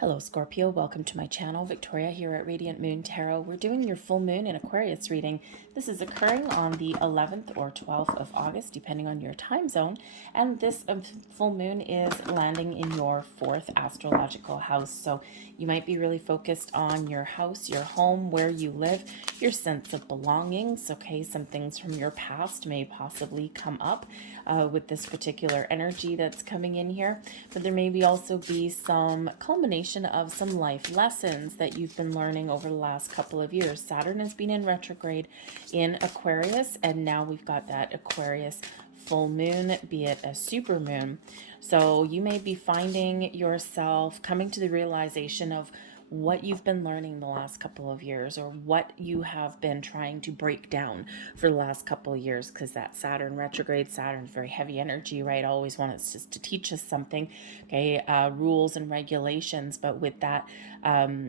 Hello Scorpio, welcome to my channel. Victoria here at Radiant Moon Tarot. We're doing your full moon in Aquarius reading. This is occurring on the 11th or 12th of August, depending on your time zone. And this full moon is landing in your 4th astrological house. So you might be really focused on your house, your home, where you live, your sense of belongings. Okay, some things from your past may possibly come up with this particular energy that's coming in here. But there may also be some culmination of some life lessons that you've been learning over the last couple of years. Saturn has been in retrograde in Aquarius, and now we've got that Aquarius full moon, be it a super moon. So you may be finding yourself coming to the realization of what you've been learning the last couple of years, or what you have been trying to break down for the last couple of years, because that Saturn retrograde, Saturn's very heavy energy, right? Always wants us to teach us something, okay, rules and regulations. But with that,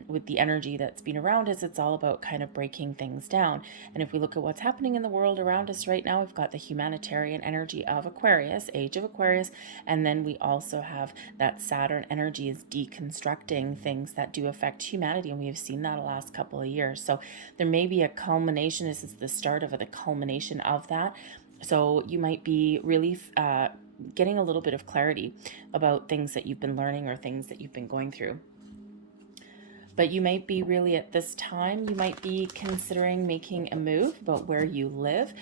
with the energy that's been around us, it's all about kind of breaking things down. And if we look at what's happening in the world around us right now, we've got the humanitarian energy of Aquarius, age of Aquarius, and then we also have that Saturn energy is deconstructing things that do affect humanity, and we've seen that the last couple of years. So there may be a culmination. This is the start of the culmination of that. So you might be really getting a little bit of clarity about things that you've been learning or things that you've been going through. But you might be really at this time, you might be considering making a move about where you live.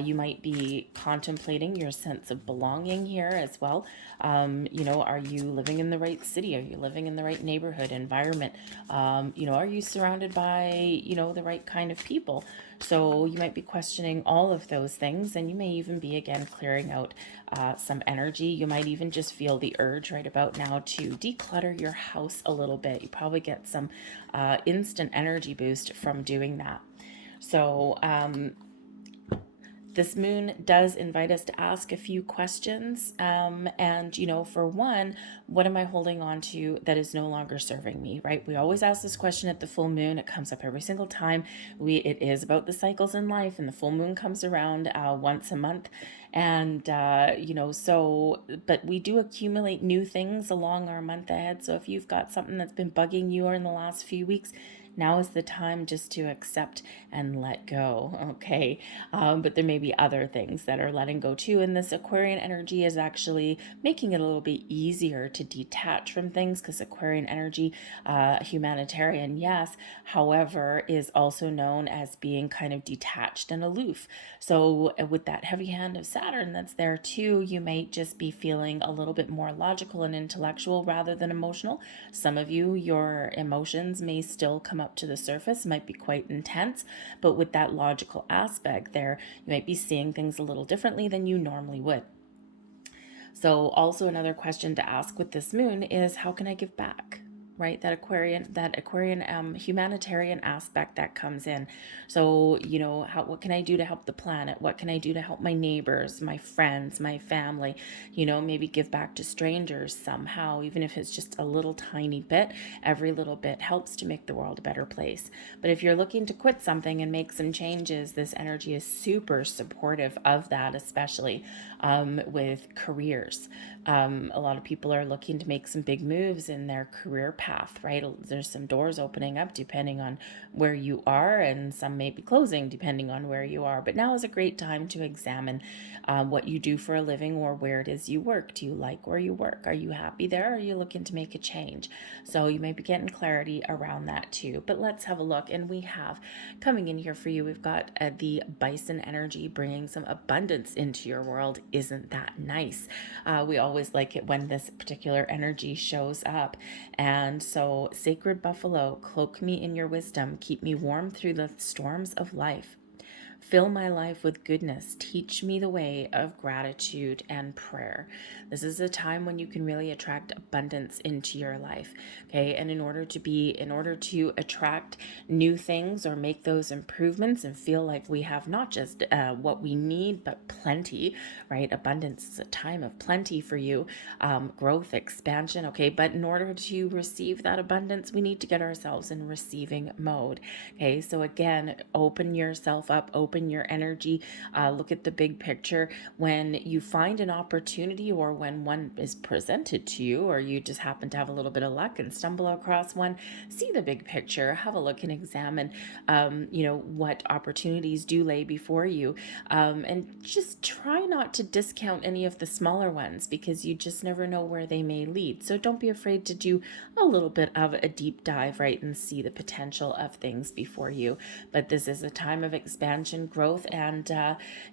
You might be contemplating your sense of belonging here as well. Are you living in the right city? Are you living in the right neighborhood, environment? Are you surrounded by, the right kind of people? So you might be questioning all of those things, and you may even be, again, clearing out some energy. You might even just feel the urge right about now to declutter your house a little bit. You probably get some instant energy boost from doing that. So this moon does invite us to ask a few questions. For one, what am I holding on to that is no longer serving me, right? We always ask this question at the full moon. It comes up every single time. It is about the cycles in life, and the full moon comes around once a month. And, but we do accumulate new things along our month ahead. So if you've got something that's been bugging you in the last few weeks, now is the time just to accept and let go, okay? But there may be other things that are letting go too. And this Aquarian energy is actually making it a little bit easier to detach from things, because Aquarian energy, humanitarian, yes, however, is also known as being kind of detached and aloof. So with that heavy hand of Saturn that's there too, you might just be feeling a little bit more logical and intellectual rather than emotional. Some of you, your emotions may still come up to the surface, might be quite intense, but with that logical aspect there, you might be seeing things a little differently than you normally would. So also another question to ask with this moon is, how can I give back? Right, that Aquarian humanitarian aspect that comes in. So what can I do to help the planet? What can I do to help my neighbors, my friends, my family? Maybe give back to strangers somehow, even if it's just a little tiny bit. Every little bit helps to make the world a better place. But if you're looking to quit something and make some changes, this energy is super supportive of that, especially with careers. A lot of people are looking to make some big moves in their career path, right? There's some doors opening up depending on where you are, and some may be closing depending on where you are. But now is a great time to examine what you do for a living, or where it is you work. Do you like where you work? Are you happy there? Or are you looking to make a change? So you may be getting clarity around that too. But let's have a look. And we have coming in here for you, we've got the Bison energy bringing some abundance into your world. Isn't that nice? We always like it when this particular energy shows up. And so, sacred buffalo, cloak me in your wisdom, keep me warm through the storms of life. Fill my life with goodness. Teach me the way of gratitude and prayer. This is a time when you can really attract abundance into your life. Okay. And in order to attract new things or make those improvements and feel like we have not just what we need, but plenty, right? Abundance is a time of plenty for you, growth, expansion. Okay. But in order to receive that abundance, we need to get ourselves in receiving mode. Okay. So again, open yourself up, open open your energy, look at the big picture. When you find an opportunity, or when one is presented to you, or you just happen to have a little bit of luck and stumble across one, see the big picture, have a look and examine, what opportunities do lay before you. And just try not to discount any of the smaller ones, because you just never know where they may lead. So don't be afraid to do a little bit of a deep dive, right, and see the potential of things before you. But this is a time of expansion, growth, and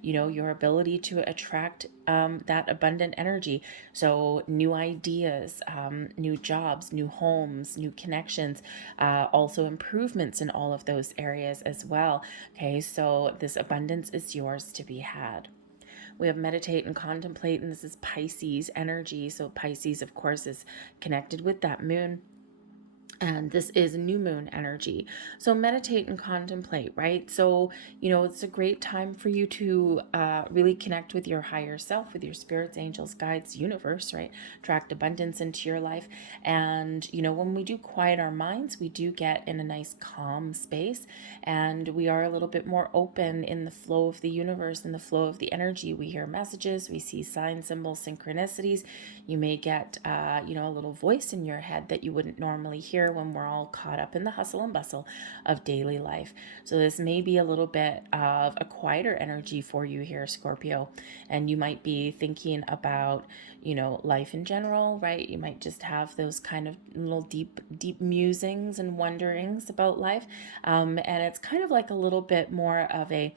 your ability to attract that abundant energy. So new ideas, new jobs, new homes, new connections, also improvements in all of those areas as well. Okay, so this abundance is yours to be had. We have meditate and contemplate, and this is Pisces energy. So Pisces, of course, is connected with that moon. And this is new moon energy. So meditate and contemplate, right? So, it's a great time for you to really connect with your higher self, with your spirits, angels, guides, universe, right? Attract abundance into your life. And, when we do quiet our minds, we do get in a nice calm space, and we are a little bit more open in the flow of the universe and the flow of the energy. We hear messages, we see signs, symbols, synchronicities. You may get, a little voice in your head that you wouldn't normally hear when we're all caught up in the hustle and bustle of daily life. So this may be a little bit of a quieter energy for you here, Scorpio, and you might be thinking about, life in general, right? You might just have those kind of little deep musings and wonderings about life, and it's kind of like a little bit more of a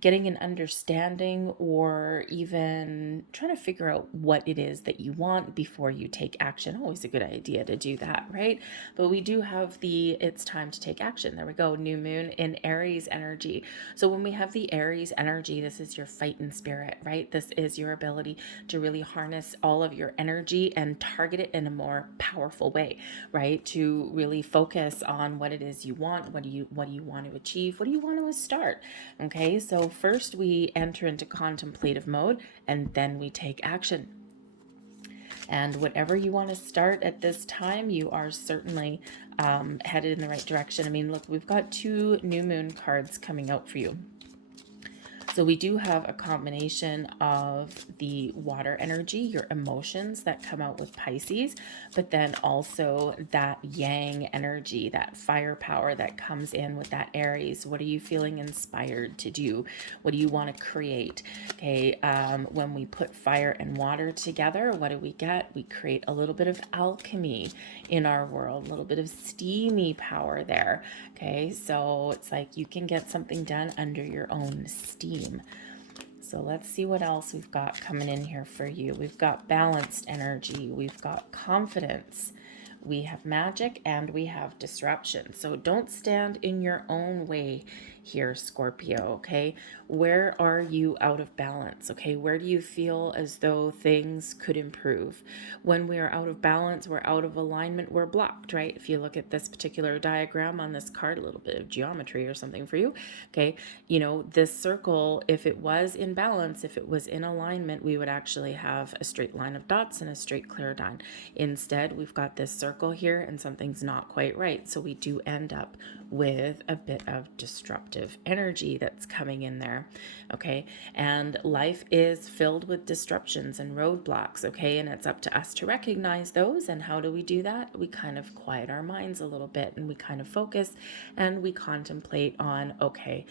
getting an understanding, or even trying to figure out what it is that you want before you take action. Always a good idea to do that, right? But we do have the it's time to take action. There we go. New moon in Aries energy. So when we have the Aries energy, this is your fighting spirit, right? This is your ability to really harness all of your energy and target it in a more powerful way, right? To really focus on what it is you want. What do you want to achieve? What do you want to start? Okay, so first we enter into contemplative mode, and then we take action. And whatever you want to start at this time, you are certainly headed in the right direction. I mean, look, we've got 2 new moon cards coming out for you. So we do have a combination of the water energy, your emotions that come out with Pisces, but then also that yang energy, that firepower that comes in with that Aries. What are you feeling inspired to do? What do you want to create? Okay, when we put fire and water together, what do we get? We create a little bit of alchemy in our world, a little bit of steamy power there. Okay, so it's like you can get something done under your own steam. So let's see what else we've got coming in here for you. We've got balanced energy. We've got confidence. We have magic, and we have disruption. So don't stand in your own way here, Scorpio, okay? Where are you out of balance, okay? Where do you feel as though things could improve? When we are out of balance, we're out of alignment, we're blocked, right? If you look at this particular diagram on this card, a little bit of geometry or something for you, okay? This circle, if it was in balance, if it was in alignment, we would actually have a straight line of dots and a straight clear line. Instead, we've got this circle here, and something's not quite right. So we do end up with a bit of disruptive energy that's coming in there, okay? And life is filled with disruptions and roadblocks, okay? And it's up to us to recognize those. And how do we do that? We kind of quiet our minds a little bit, and we kind of focus, and we contemplate on, okay,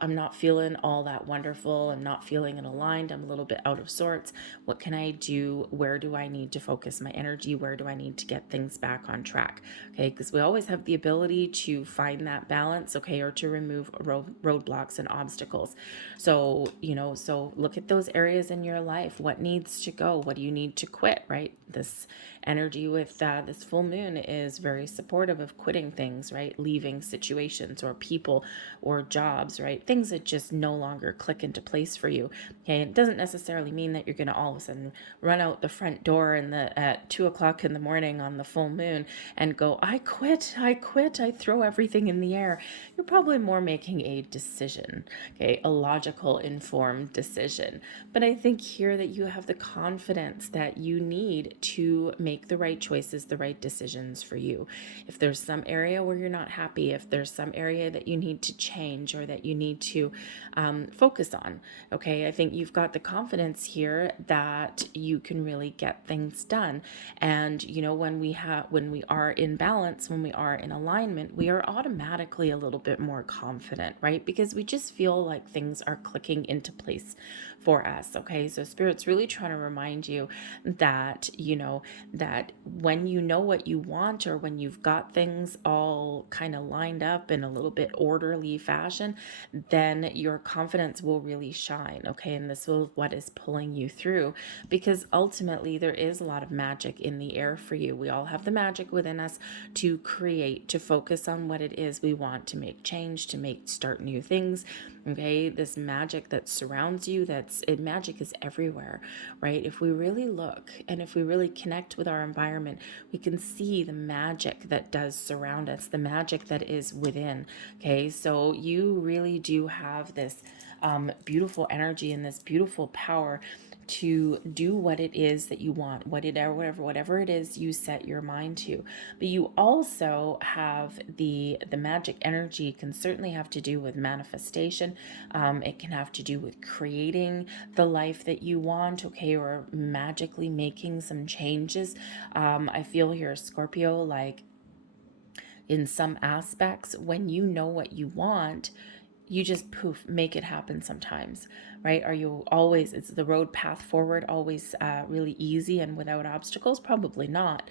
I'm not feeling all that wonderful. I'm not feeling aligned. I'm a little bit out of sorts. What can I do? Where do I need to focus my energy? Where do I need to get things back on track? Okay, because we always have the ability to find that balance, okay, or to remove roadblocks and obstacles. So, so look at those areas in your life. What needs to go? What do you need to quit, right? This energy with this full moon is very supportive of quitting things, right? Leaving situations or people or jobs, right? Things that just no longer click into place for you. Okay, it doesn't necessarily mean that you're going to all of a sudden run out the front door at 2:00 in the morning on the full moon and go, I quit, I throw everything in the air. You're probably more making a decision, okay, a logical, informed decision. But I think here that you have the confidence that you need to make the right choices, the right decisions for you. If there's some area where you're not happy, if there's some area that you need to change or that you need to focus on. Okay, I think you've got the confidence here that you can really get things done. And when we are in balance, when we are in alignment, we are automatically a little bit more confident, right? Because we just feel like things are clicking into place for us. Okay, so Spirit's really trying to remind you that that when you know what you want, or when you've got things all kind of lined up in a little bit orderly fashion, then your confidence will really shine. Okay, and this will what is pulling you through, because ultimately there is a lot of magic in the air for you. We all have the magic within us to create, to focus on what it is we want, to make change, to start new things. Okay, this magic that surrounds you, magic is everywhere, right? If we really look and if we really connect with our environment, we can see the magic that does surround us, the magic that is within. Okay, so you really do have this beautiful energy and this beautiful power to do what it is that you want, whatever it is you set your mind to. But you also have the magic energy can certainly have to do with manifestation. It can have to do with creating the life that you want, okay, or magically making some changes. I feel here, Scorpio, like in some aspects, when you know what you want, you just poof, make it happen sometimes, right? Are you always, is the road path forward always really easy and without obstacles? Probably not.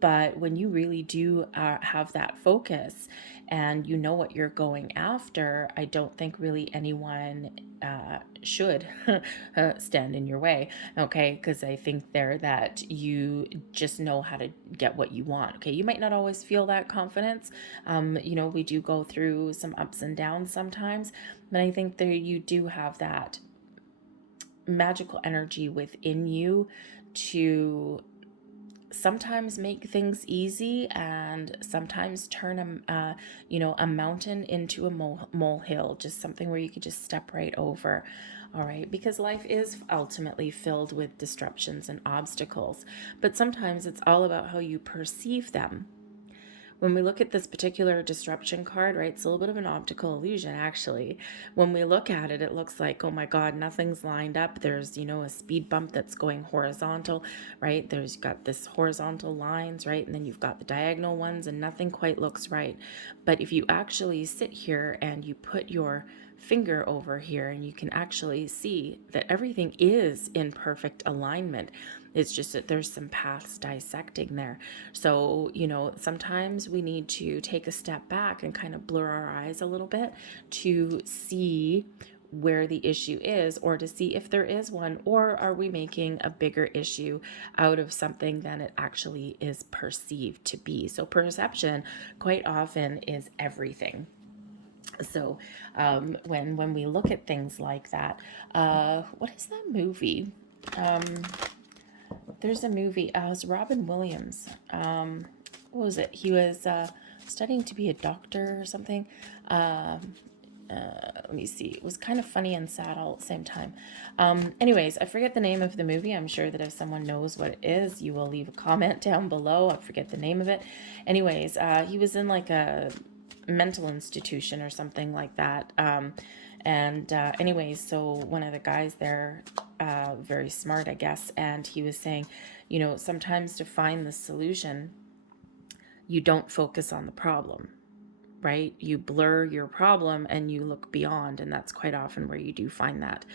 But when you really do have that focus and you know what you're going after, I don't think really anyone should stand in your way, okay? Because I think there that you just know how to get what you want, okay? You might not always feel that confidence. We do go through some ups and downs sometimes, but I think that you do have that magical energy within you to sometimes make things easy and sometimes turn a mountain into a molehill, just something where you could just step right over. All right, because life is ultimately filled with disruptions and obstacles, but sometimes it's all about how you perceive them. When we look at this particular disruption card, right, it's a little bit of an optical illusion, actually. When we look at it, it looks like, oh my God, nothing's lined up. There's, a speed bump that's going horizontal, right? There's got this horizontal lines, right? And then you've got the diagonal ones and nothing quite looks right. But if you actually sit here and you put your finger over here and you can actually see that everything is in perfect alignment. It's just that there's some paths dissecting there. So, sometimes we need to take a step back and kind of blur our eyes a little bit to see where the issue is, or to see if there is one, or are we making a bigger issue out of something than it actually is perceived to be. So perception quite often is everything. So when we look at things like that, what is that movie? There's a movie. It was Robin Williams. What was it? He was studying to be a doctor or something. Let me see. It was kind of funny and sad all at the same time. Anyways, I forget the name of the movie. I'm sure that if someone knows what it is, you will leave a comment down below. I forget the name of it. Anyways, he was in like a mental institution or something like that. Anyways, so one of the guys there, very smart, I guess, and he was saying, sometimes to find the solution, you don't focus on the problem, right? You blur your problem and you look beyond, and that's quite often where you do find that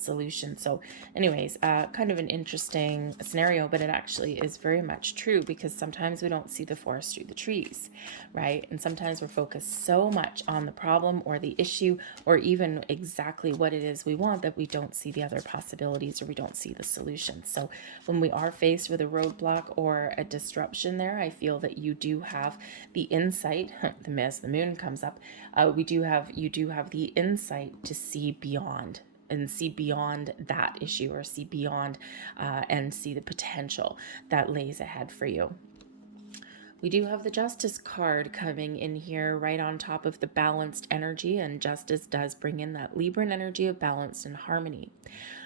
solution. So anyways, kind of an interesting scenario, but it actually is very much true, because sometimes we don't see the forest through the trees, right? And sometimes we're focused so much on the problem or the issue or even exactly what it is we want that we don't see the other possibilities, or we don't see the solution. So when we are faced with a roadblock or a disruption there, I feel that you do have the insight, as the moon comes up, you do have the insight to see beyond, and see beyond that issue, or see beyond and see the potential that lays ahead for you. We do have the Justice card coming in here right on top of the balanced energy, and Justice does bring in that Libran energy of balance and harmony.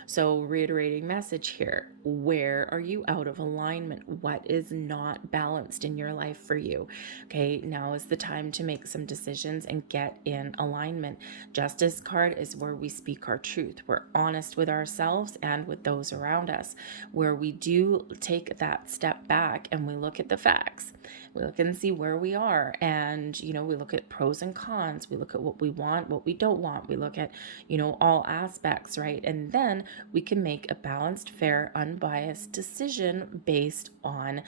So reiterating message here, where are you out of alignment? What is not balanced in your life for you? Okay, now is the time to make some decisions and get in alignment. Justice card is where we speak our truth. We're honest with ourselves and with those around us, where we do take that step back and we look at the facts. We look and see where we are, and we look at pros and cons. We look at what we want, what we don't want. We look at all aspects, right? And then we can make a balanced, fair, unbiased decision based on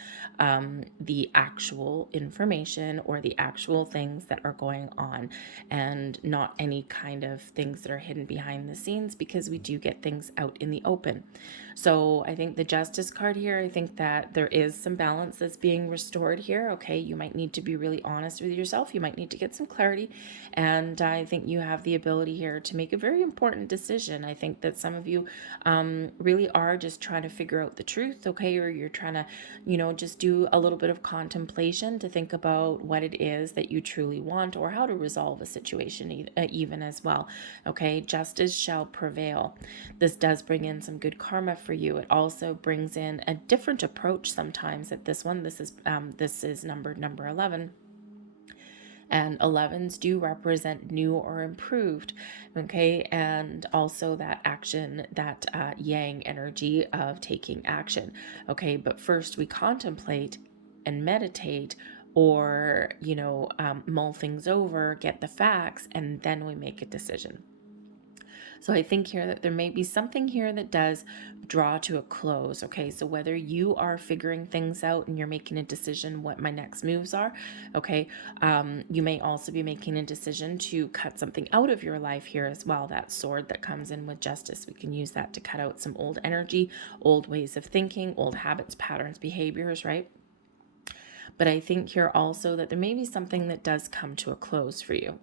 the actual information or the actual things that are going on, and not any kind of things that are hidden behind the scenes, because we do get things out in the open. So I think the Justice card here, I think that there is some balance that's being restored here. Okay, you might need to be really honest with yourself. You might need to get some clarity. And I think you have the ability here to make a very important decision. I think that some of you really are just trying to figure out the truth, okay? Or you're trying to, just do a little bit of contemplation to think about what it is that you truly want, or how to resolve a situation even as well, okay? Justice shall prevail. This does bring in some good karma for you. It also brings in a different approach sometimes at this one. This is number 11. And 11s do represent new or improved, okay? And also that action, that yang energy of taking action, okay? But first we contemplate and meditate, or mull things over, get the facts, and then we make a decision. So I think here that there may be something here that does draw to a close, okay? So whether you are figuring things out and you're making a decision what my next moves are, okay? You may also be making a decision to cut something out of your life here as well. That sword that comes in with justice, we can use that to cut out some old energy, old ways of thinking, old habits, patterns, behaviors, right? But I think here also that there may be something that does come to a close for you.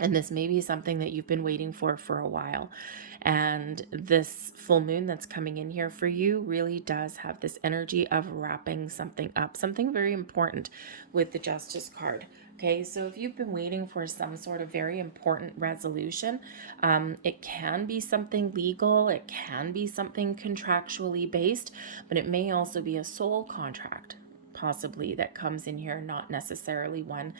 And this may be something that you've been waiting for a while. And this full moon that's coming in here for you really does have this energy of wrapping something up, something very important with the Justice card. Okay, so if you've been waiting for some sort of very important resolution, it can be something legal, it can be something contractually based, but it may also be a soul contract, possibly, that comes in here, not necessarily one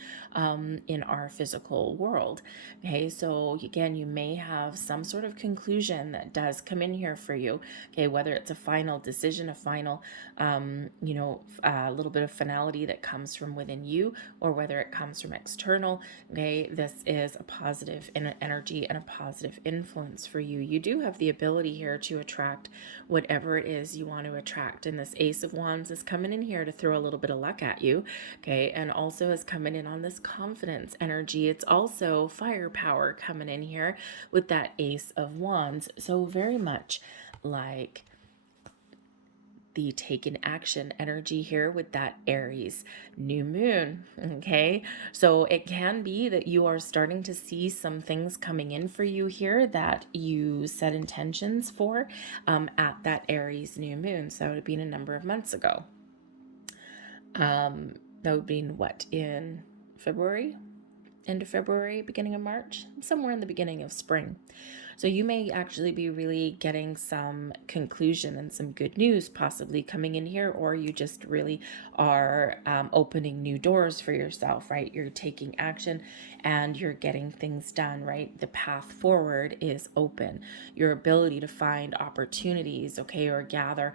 in our physical world. Okay, so again, you may have some sort of conclusion that does come in here for you. Okay, whether it's a final decision, a final, a little bit of finality that comes from within you, or whether it comes from external. Okay, this is a positive energy and a positive influence for you. You do have the ability here to attract whatever it is you want to attract. And this Ace of Wands is coming in here to throw a little bit of luck at you, okay? And also is coming in on this confidence energy. It's also firepower coming in here with that Ace of Wands. So very much like the taken action energy here with that Aries new moon, okay? So it can be that you are starting to see some things coming in for you here that you set intentions for at that Aries new moon. So it would have been a number of months ago. That would have been what, in February? End of February, beginning of March, somewhere in the beginning of spring. So you may actually be really getting some conclusion and some good news possibly coming in here, or you just really are opening new doors for yourself, right? You're taking action and you're getting things done, right? The path forward is open. Your ability to find opportunities, okay, or gather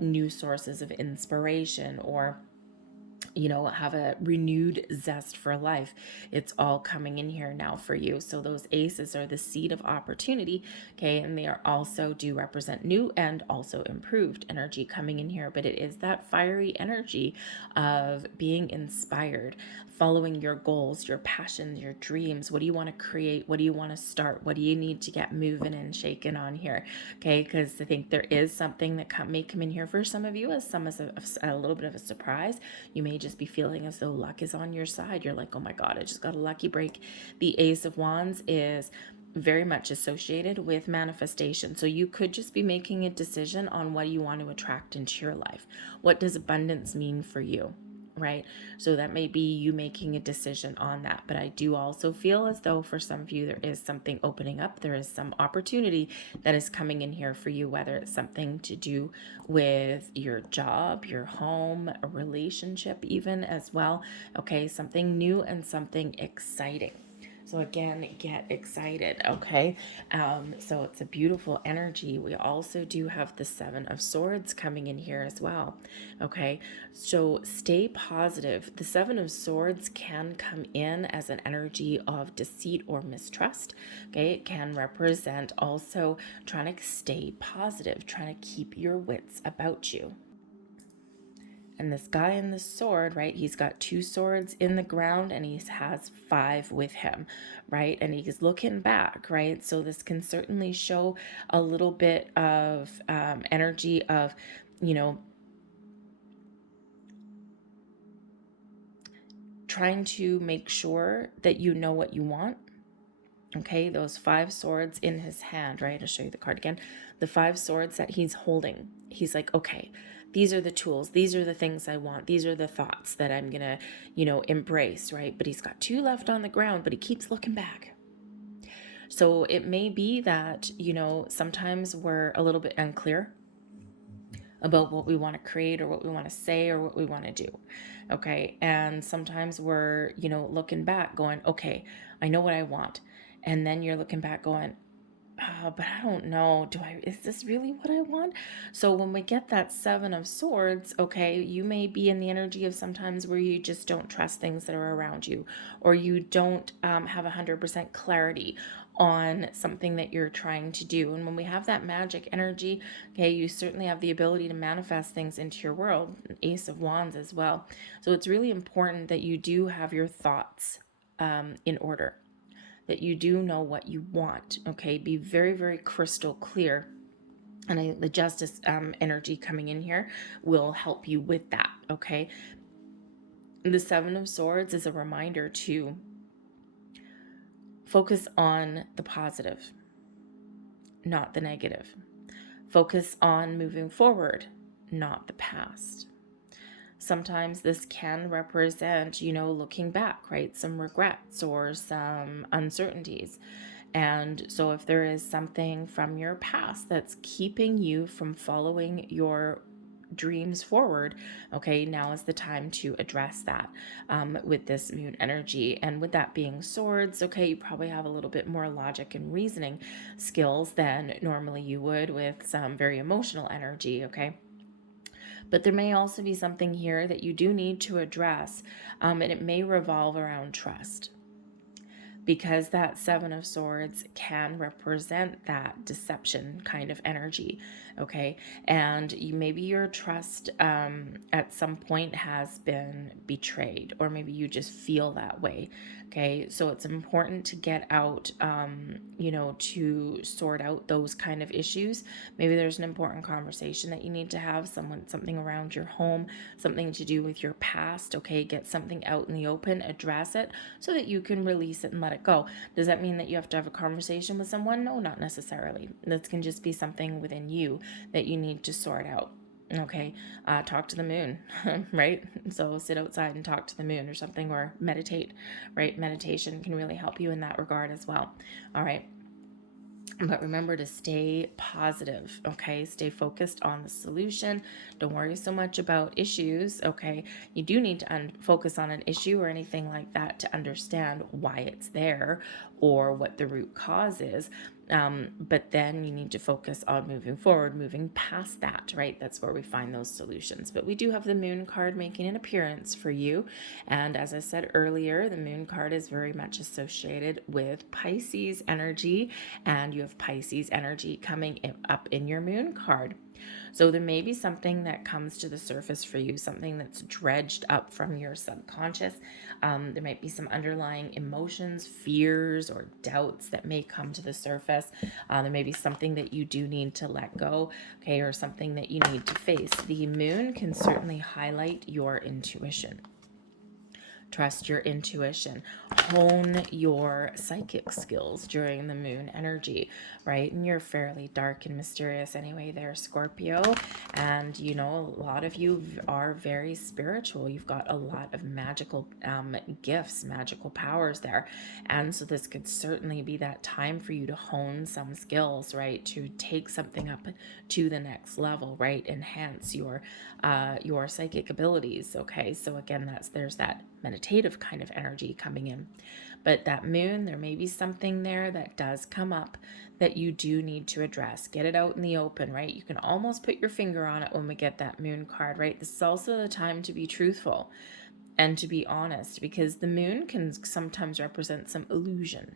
new sources of inspiration, or have a renewed zest for life. It's all coming in here now for you. So those aces are the seed of opportunity, okay? And they are also do represent new and also improved energy coming in here. But it is that fiery energy of being inspired, following your goals, your passions, your dreams. What do you want to create? What do you want to start? What do you need to get moving and shaking on here? Okay, because I think there is something that may come in here for some of you as a little bit of a surprise. You may just be feeling as though luck is on your side. You're like, oh my God, I just got a lucky break. The Ace of Wands is very much associated with manifestation. So you could just be making a decision on what you want to attract into your life. What does abundance mean for you? right? So that may be you making a decision on that. But I do also feel as though for some of you, there is something opening up. There is some opportunity that is coming in here for you, whether it's something to do with your job, your home, a relationship, even as well. Okay, something new and something exciting. So again, get excited, okay? So it's a beautiful energy. We also do have the Seven of Swords coming in here as well, okay? So stay positive. The Seven of Swords can come in as an energy of deceit or mistrust, okay? It can represent also trying to stay positive, trying to keep your wits about you. And this guy in the sword, right? He's got 2 swords in the ground and he has 5 with him, right? And he's looking back, right? So this can certainly show a little bit of energy of, you know, trying to make sure that you know what you want. Okay, those 5 swords in his hand, right? I'll show you the card again. The 5 swords that he's holding. He's like, okay, these are the tools. These are the things I want. These are the thoughts that I'm going to, embrace, right? But he's got 2 left on the ground, but he keeps looking back. So it may be that, sometimes we're a little bit unclear about what we want to create or what we want to say or what we want to do. Okay. And sometimes we're, looking back going, okay, I know what I want. And then you're looking back going, but I don't know. Is this really what I want? So when we get that 7 of Swords, okay, you may be in the energy of sometimes where you just don't trust things that are around you, or you don't have 100% clarity on something that you're trying to do. And when we have that magic energy, okay, you certainly have the ability to manifest things into your world, Ace of Wands as well. So it's really important that you do have your thoughts in order, that you do know what you want, okay? Be very, very crystal clear. And the Justice energy coming in here will help you with that, okay? The 7 of Swords is a reminder to focus on the positive, not the negative. Focus on moving forward, not the past. Sometimes this can represent, looking back, right? Some regrets or some uncertainties. And so if there is something from your past that's keeping you from following your dreams forward, okay, now is the time to address that with this moon energy. And with that being swords, okay, you probably have a little bit more logic and reasoning skills than normally you would with some very emotional energy, okay? But there may also be something here that you do need to address, and it may revolve around trust, because that 7 of Swords can represent that deception kind of energy, okay? And maybe your trust at some point has been betrayed, or maybe you just feel that way, okay? So it's important to get out, to sort out those kind of issues. Maybe there's an important conversation that you need to have, something around your home, something to do with your past, okay? Get something out in the open, address it so that you can release it and let it go. Does that mean that you have to have a conversation with someone? No, not necessarily. This can just be something within you that you need to sort out. Okay, talk to the moon, right? So sit outside and talk to the moon or something, or meditate, right? Meditation can really help you in that regard as well. All right. But remember to stay positive, okay? Stay focused on the solution. Don't worry so much about issues, okay? You do need to focus on an issue or anything like that to understand why it's there or what the root cause is. But then you need to focus on moving forward, moving past that, right? That's where we find those solutions. But we do have the moon card making an appearance for you. And as I said earlier, the moon card is very much associated with Pisces energy, and you have Pisces energy coming up in your moon card. So there may be something that comes to the surface for you, something that's dredged up from your subconscious. There might be some underlying emotions, fears, or doubts that may come to the surface. There may be something that you do need to let go, okay, or something that you need to face. The moon can certainly highlight your intuition. Trust your intuition. Hone your psychic skills during the moon energy, right? And you're fairly dark and mysterious anyway there, Scorpio. And, you know, a lot of you are very spiritual. You've got a lot of magical gifts, magical powers there. And so this could certainly be that time for you to hone some skills, right? To take something up to the next level, right? Enhance your psychic abilities. Okay, so again, there's that meditative kind of energy coming in. But that moon, there may be something there that does come up that you do need to address. Get it out in the open, right? You can almost put your finger on it when we get that moon card, right? This is also the time to be truthful and to be honest, because the moon can sometimes represent some illusion,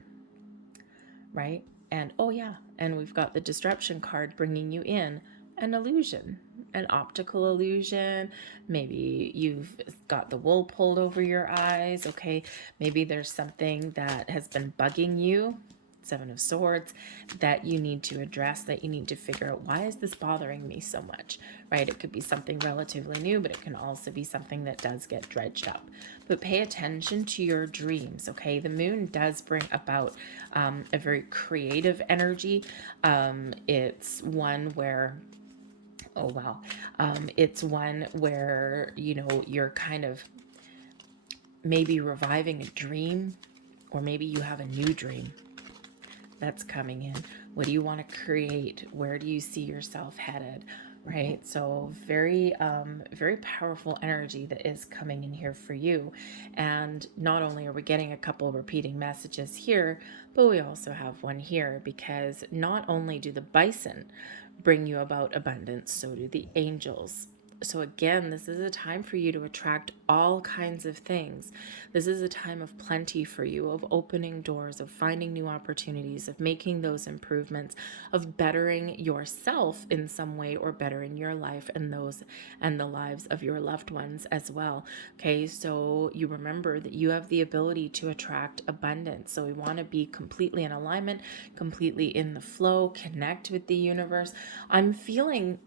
right? And oh yeah, and we've got the disruption card bringing you in an illusion, an optical illusion. Maybe you've got the wool pulled over your eyes. Okay, maybe there's something that has been bugging you, Seven of Swords, that you need to address, that you need to figure out, why is this bothering me so much, right? It could be something relatively new, but it can also be something that does get dredged up. But pay attention to your dreams, okay? The moon does bring about a very creative energy. It's one where, oh wow, it's one where, you know, you're kind of maybe reviving a dream, or maybe you have a new dream that's coming in. What do you want to create? Where do you see yourself headed? Right? So very, very powerful energy that is coming in here for you. And not only are we getting a couple repeating messages here, but we also have one here, because not only do the bison bring you about abundance, so do the angels. So again, this is a time for you to attract all kinds of things. This is a time of plenty for you, of opening doors, of finding new opportunities, of making those improvements, of bettering yourself in some way, or bettering your life and those and the lives of your loved ones as well. Okay, so you remember that you have the ability to attract abundance. So we want to be completely in alignment, completely in the flow, connect with the universe. I'm feeling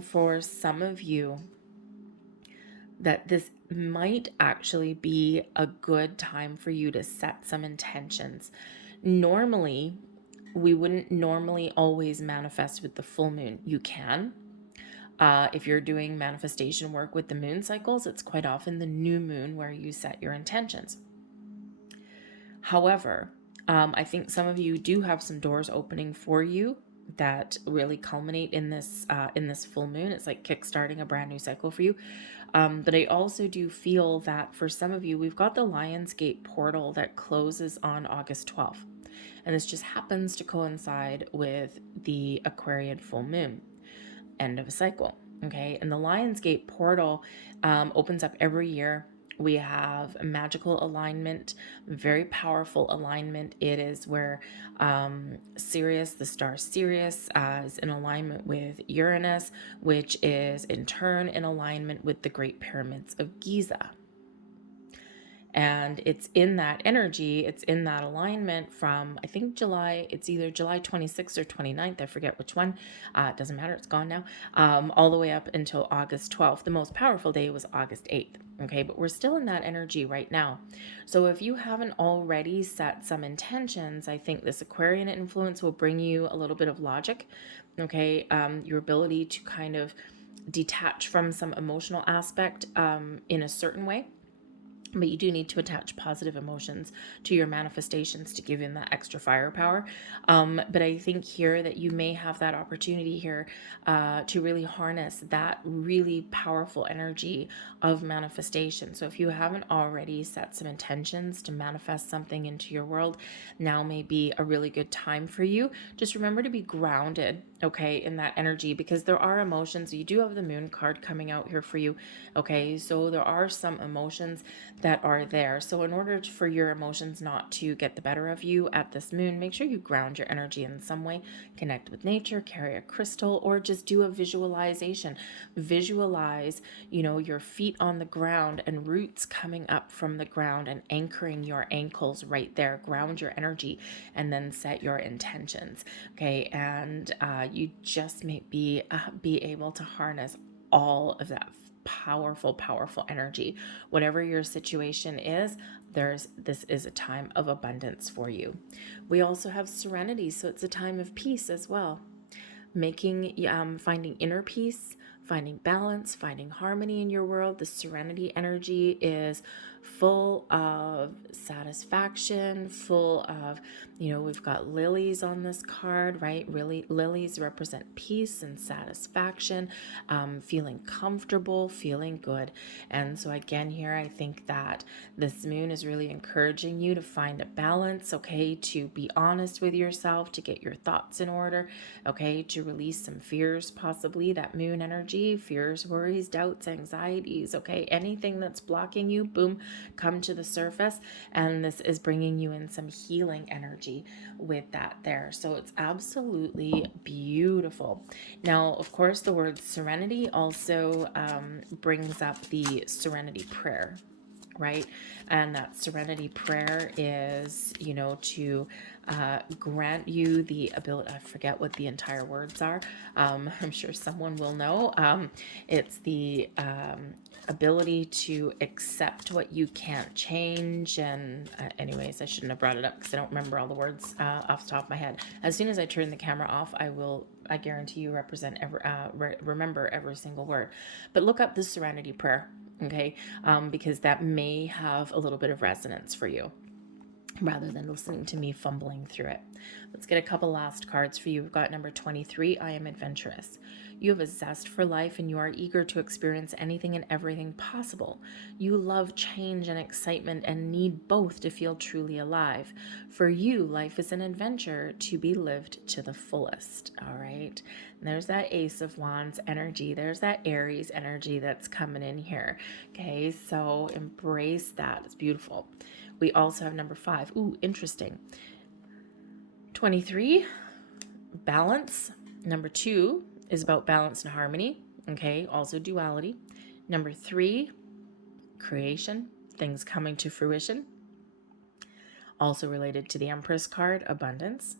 for some of you that this might actually be a good time for you to set some intentions. Normally, we wouldn't normally always manifest with the full moon. You can. If you're doing manifestation work with the moon cycles, it's quite often the new moon where you set your intentions. However, I think some of you do have some doors opening for you that really culminate in this full moon. It's like kickstarting a brand new cycle for you. But I also do feel that for some of you, we've got the Lionsgate portal that closes on August 12th. And this just happens to coincide with the Aquarian full moon, end of a cycle. Okay. And the Lionsgate portal opens up every year. We have a magical alignment, very powerful alignment. It is where Sirius, the star Sirius, is in alignment with Uranus, which is in turn in alignment with the Great Pyramids of Giza. And it's in that energy, it's in that alignment from, I think July, it's either July 26th or 29th, I forget which one, it doesn't matter, it's gone now, all the way up until August 12th. The most powerful day was August 8th, okay, but we're still in that energy right now. So if you haven't already set some intentions, I think this Aquarian influence will bring you a little bit of logic, okay, your ability to kind of detach from some emotional aspect in a certain way. But you do need to attach positive emotions to your manifestations to give in that extra firepower. But I think here that you may have that opportunity here to really harness that really powerful energy of manifestation. So if you haven't already set some intentions to manifest something into your world, now may be a really good time for you. Just remember to be grounded, okay, in that energy, because there are emotions. You do have the moon card coming out here for you, okay? So there are some emotions that are there. So in order for your emotions not to get the better of you at this moon, make sure you ground your energy in some way. Connect with nature, carry a crystal, or just do a visualization. Visualize, your feet on the ground and roots coming up from the ground and anchoring your ankles right there. Ground your energy and then set your intentions. Okay, and you just may be able to harness all of that powerful, powerful energy. Whatever your situation is, this is a time of abundance for you. We also have serenity, so it's a time of peace as well. Finding inner peace, finding balance, finding harmony in your world. The serenity energy is full of satisfaction, full of, we've got lilies on this card, right? Really, lilies represent peace and satisfaction, feeling comfortable, feeling good. And so again, here, I think that this moon is really encouraging you to find a balance, okay? To be honest with yourself, to get your thoughts in order, okay? To release some fears, possibly, that moon energy, fears, worries, doubts, anxieties, okay? Anything that's blocking you, boom, come to the surface. And this is bringing you in some healing energy with that there. So it's absolutely beautiful. Now, of course, the word serenity also brings up the serenity prayer, right? And that serenity prayer is, to grant you the ability, I forget what the entire words are. I'm sure someone will know. It's the ability to accept what you can't change. And anyways, I shouldn't have brought it up because I don't remember all the words off the top of my head. As soon as I turn the camera off, I guarantee you remember every single word. But look up the serenity prayer, okay? Because that may have a little bit of resonance for you, rather than listening to me fumbling through it. Let's get a couple last cards for you. We've got number 23, I am adventurous. You have a zest for life and you are eager to experience anything and everything possible. You love change and excitement and need both to feel truly alive. For you, life is an adventure to be lived to the fullest, all right? And there's that Ace of Wands energy. There's that Aries energy that's coming in here, okay? So embrace that. It's beautiful. We also have number 5. Ooh, interesting. 23, balance. Number 2 is about balance and harmony. Okay, also duality. Number 3, creation, things coming to fruition. Also related to the Empress card, abundance.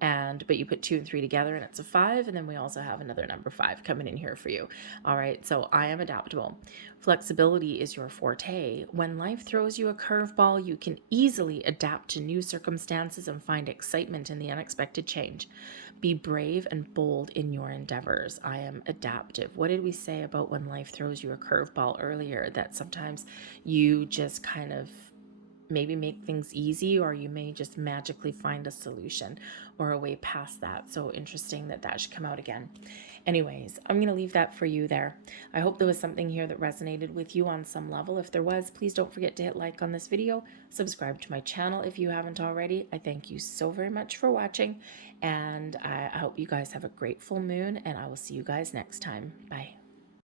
But you put 2 and 3 together and it's a 5. And then we also have another number 5 coming in here for you. All right. So I am adaptable. Flexibility is your forte. When life throws you a curveball, you can easily adapt to new circumstances and find excitement in the unexpected change. Be brave and bold in your endeavors. I am adaptive. What did we say about when life throws you a curveball earlier? That sometimes you just kind of maybe make things easy, or you may just magically find a solution or a way past that. So interesting that should come out again. Anyways, I'm going to leave that for you there. I hope there was something here that resonated with you on some level. If there was, please don't forget to hit like on this video, subscribe to my channel if you haven't already. I thank you so very much for watching, and I hope you guys have a great full moon, and I will see you guys next time. Bye.